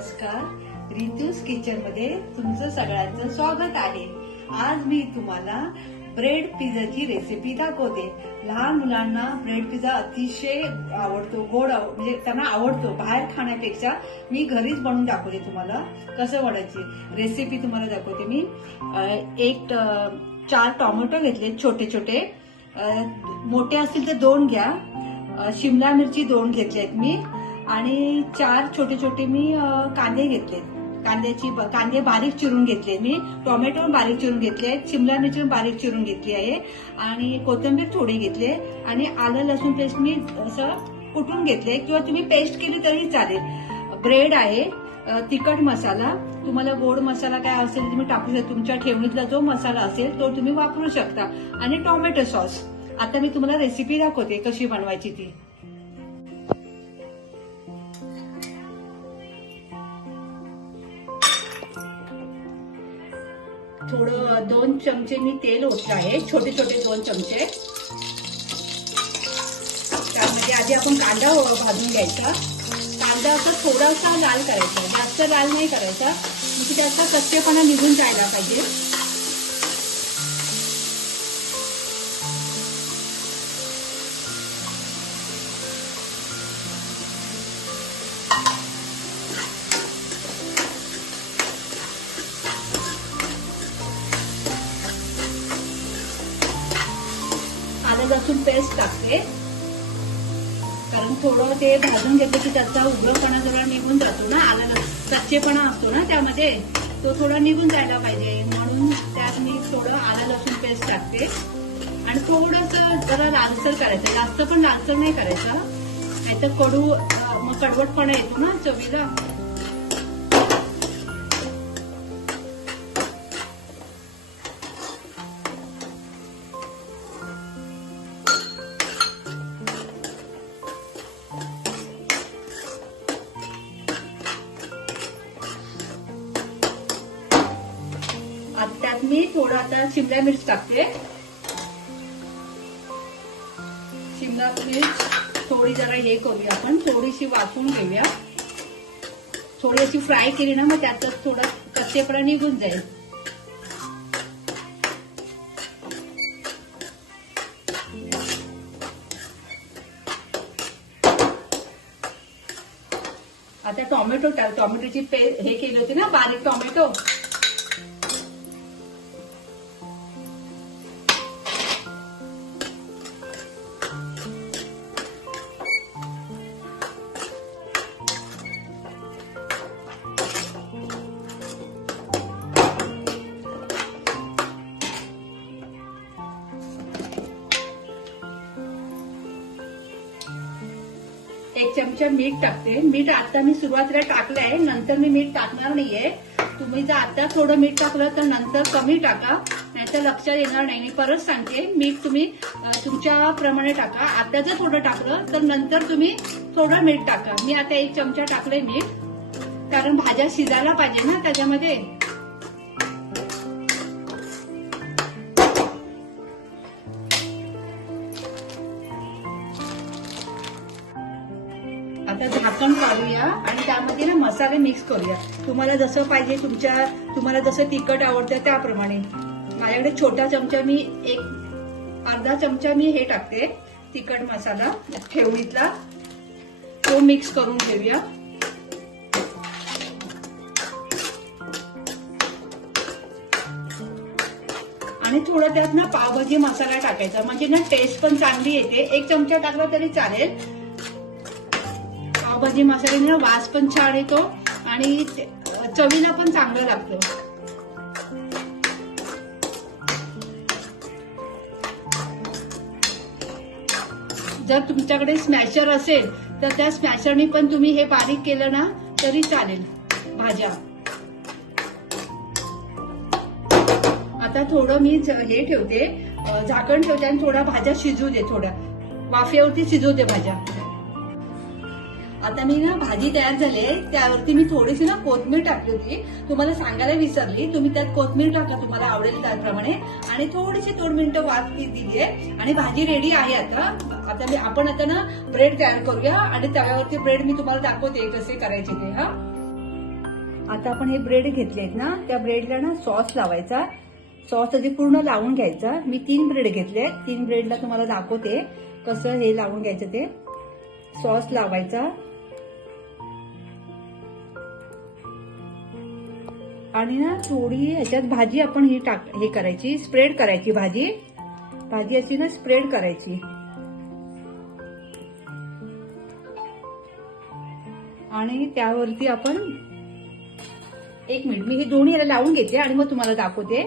नमस्कार, रितूज किचन मध्ये तुमचं सगळ्यांचं स्वागत आहे। आज मी तुम्हाला ब्रेड पिझ्झाची रेसिपी दाखवते। लहान मुलांना ब्रेड पिझ्झा अतिशय आवडतो, गोड म्हणजे त्यांना आवडतो। बाहेर खाण्यापेक्षा मी घरीच बनवून दाखवते तुम्हाला कसं बनवायची रेसिपी तुम्हाला दाखवते। मी एक 4 टोमॅटो घेतले छोटे छोटे, मोठे असतील तर 2 घ्या। शिमला मिरची 2 घेतल्यात मी, आणि 4 छोटे छोटे मी कांदे घेतलेत। कांदे बारीक चिरून घेतले मी, टोमॅटो बारीक चिरून घेतले, शिमला मिरची बारीक चिरून घेतली आहे, आणि कोथिंबीर थोडी घेतली, आणि आलं लसूण पेस्ट मी असं कुटून घेतले किंवा तुम्ही पेस्ट केली तरी चालेल। ब्रेड आहे, तिखट मसाला, तुम्हाला गोड मसाला काय असेल तुम्ही टाकू शकता, तुमच्या ठेवणीतला जो मसाला असेल तो तुम्ही वापरू शकता, आणि टोमॅटो सॉस। आता मी तुम्हाला रेसिपी दाखवते कशी बनवायची ती। थोडं 2 चमचे मी तेल ओतलं आहे, छोटे छोटे 2 चमचे। त्यामध्ये आधी आपण कांदा भाजून घ्यायचा। कांदा असं थोडासा लाल करायचा, जास्त लाल नाही करायचा, म्हणजे त्याचा कच्चेपणा निघून जायला पाहिजे। आलं लसूण पेस्ट टाकते, कारण थोडं ते भाजून घेतलं की त्याचा उग्रपणा जरा निघून जातो ना, आलं कच्चेपणा असतो ना त्यामध्ये, तो थोडा निघून जायला पाहिजे, म्हणून त्यात मी थोडं आलं लसूण पेस्ट टाकते। आणि थोडंसं जरा लालसर करायचं, जास्त पण लालसर नाही करायचा, नाहीतर कडू मग कडवटपणा येतो ना चवीला। त्यात मी थोडं आता शिमला मिर्च टाकते। शिमला मिर्च थोडी जरा हे करूया, आपण थोडीशी वाफवून घेऊया। थोडी अशी फ्राय केली ना, मग त्यातच थोडा कच्चेपणा निघून जाईल। आता टोमॅटोची हे केली होती ना बारीक टोमॅटो, एक चमचा मीठ टाकते। मीठ आता मी सुरुवातीला टाकलंय, नंतर मी मीठ टाकणार नाहीये। तुम्ही जर आता थोडं मीठ टाकलं तर नंतर कमी टाका, नाहीतर लक्षात येणार नाही। मी परत सांगते, मीठ तुम्ही तुमच्या प्रमाणे टाका। आता जर थोडं टाकलं तर नंतर तुम्ही थोडं मीठ टाका। मी आता 1 चमचा टाकलंय मीठ, कारण भाज्या शिजायला पाहिजे ना त्याच्यामध्ये। आता झाकण काढूया आणि त्यामध्ये ना मसाले मिक्स करूया। तुम्हाला जसं पाहिजे, तुम्हाला जसं तिखट आवडतं त्याप्रमाणे। माझ्याकडे छोटा चमचा मी अर्धा चमचा मी हे टाकते तिखट मसाला ठेवणीतला, तो मिक्स करून घेऊया। आणि थोडं त्यात ना पावभाजी मसाला टाकायचा, म्हणजे ना टेस्ट पण चांगली येते। 1 चमचा टाकला तरी चालेल। पावभाजी मसाल्याने वास पण छान येतो आणि चवीला पण चांगलं लागतं। जर तुमच्याकडे स्मॅशर असेल तर त्या स्मॅशरने पण तुम्ही हे बारीक केलं ना तरी चालेल भाज्या। आता थोडं मी हे ठेवते, झाकण ठेवते, आणि थोड्या भाज्या शिजू दे, थोड्या वाफेवरती शिजू दे भाज्या। आता मी ना भाजी तयार झाली, त्यावरती मी थोडीशी ना कोथिंबीर टाकली होती, तुम्हाला सांगायला विसरली। तुम्ही त्यात कोथिंबीर टाका, तुम्हाला आवडेल त्याप्रमाणे, आणि थोडीशी 2 मिनिटं वाफ दिली आहे, आणि भाजी रेडी आहे। आपण आता ना ब्रेड तयार करूया, आणि तव्यावरती ब्रेड मी तुम्हाला दाखवते कसे करायचे ते। आता आपण हे ब्रेड घेतले आहेत ना, त्या ब्रेडला ना सॉस लावायचा. सॉस आधी पूर्ण लावून घ्यायचा. मी 3 ब्रेड घेतले. 3 ब्रेडला तुम्हाला दाखवते कसं हे लावून घ्यायचं ते. सॉस लावायचा आणि ना थोडी ह्याच्यात भाजी आपण हे करायची, स्प्रेड करायची. भाजी अशी ना स्प्रेड करायची. आणि त्यावरती आपण 1 मिनिट मी हे दोन्ही याला लावून घेते आणि मग तुम्हाला दाखवते.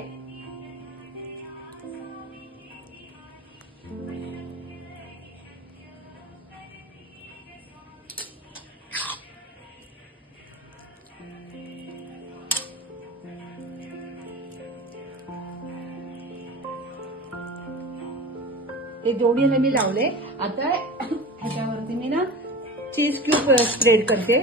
ते दोन्ही याला मी लावले. आता ह्याच्यावरती मी ना चीज क्यूब स्प्रेड करते.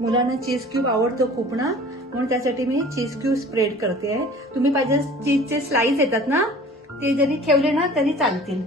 मुलांना चीज क्यूब आवडतं खूप ना, म्हणून त्यासाठी मी चीज क्यूब स्प्रेड करते. तुम्ही पाहिजे चीजचे स्लाइस येतात ना, ते जरी ठेवले ना तरी चालतील.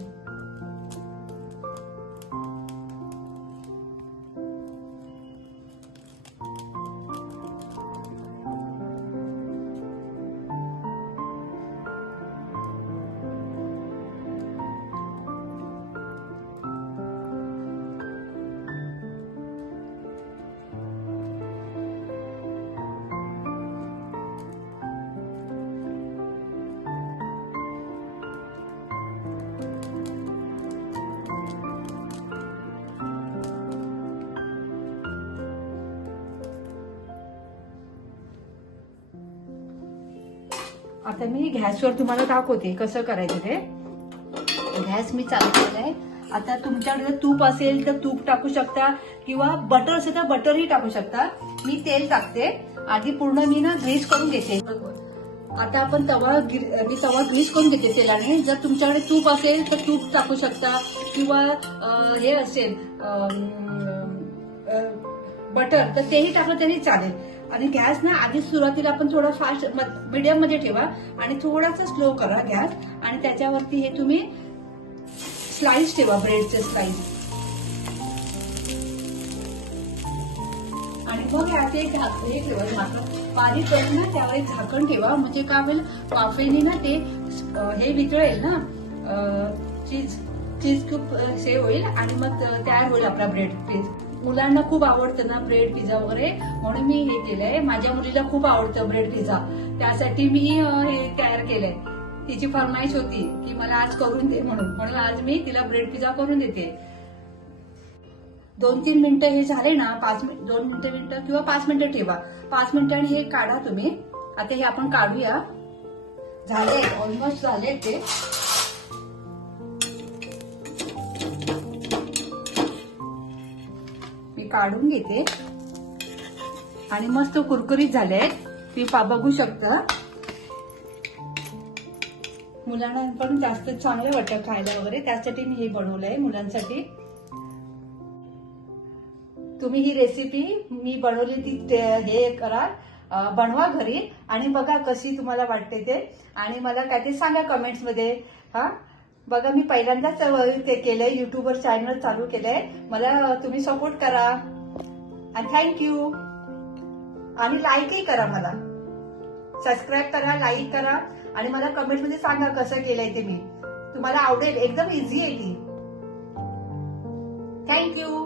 आता मी गॅसवर तुम्हाला दाखवते कसं करायचं ते. गॅस मी चालू केलाय. आता तुमच्याकडे तूप असेल तर तूप टाकू शकता किंवा बटर असेल तर बटरही टाकू शकता. मी तेल टाकते. आधी पूर्ण मी ना ग्रीस करून घेते. आता आपण मी तवा ग्रीस करून घेते तेलाने. जर तुमच्याकडे तूप असेल तर तूप टाकू शकता किंवा हे असेल बटर तर तेही टाकलं तरी चालेल. आणि गॅस ना आधी सुरुवातीला आपण थोडा फास्ट मीडियम मध्ये ठेवा आणि थोडासा स्लो करा गॅस. आणि त्याच्यावरती हे तुम्ही स्लाइस ठेवा, ब्रेडचे स्लाइस. आणि मग याचे हे ठेवा झाकण बारीक करून ना, त्यावर एक झाकण ठेवा. म्हणजे काय होईल, वाफेने ना ते हे वितळेल ना, चीज क्यूब हे होईल आणि मग तयार होईल आपला ब्रेड पीस. मुलांना खूप आवडतं ना ब्रेड पिझ्झा वगैरे, म्हणून मी हे केलंय. माझ्या मुलीला खूप आवडतं ब्रेड पिझ्झा, त्यासाठी मी हे तयार केलंय. तिची फरमाईश होती की मला आज करून दे म्हणून आज मी तिला ब्रेड पिझ्झा करून देते. 2-3 मिनिटं हे झाले ना, 2 मिनिटं किंवा 5 मिनिटं ठेवा. 5 मिनिटांनी हे काढा तुम्ही. आता हे आपण काढूया. झाले, ऑलमोस्ट झाले ते. मी काढून घेते आणि मस्त कुरकुरीत झाले. तुम्ही बघू शकता. मुलांना पण जास्त चांगलं वाटतं खायला वगैरे, त्यासाठी मी हे बनवलंय मुलांसाठी. तुम्ही ही रेसिपी मी बनवली ती हे करा, बनवा घरी आणि बघा कशी तुम्हाला वाटते ते. आणि मला काय ते सांगा कमेंट्स मध्ये. हा बघा, मी पहिल्यांदाच ते केलंय, युट्यूबवर चॅनल चालू केलंय. मला तुम्ही सपोर्ट करा आणि थँक्यू. आणि लाईकही करा, मला सबस्क्राईब करा, लाईक करा आणि मला कमेंट मध्ये सांगा कसं केलंय ते. मी तुम्हाला आवडेल, एकदम इझी आहे ती. थँक्यू.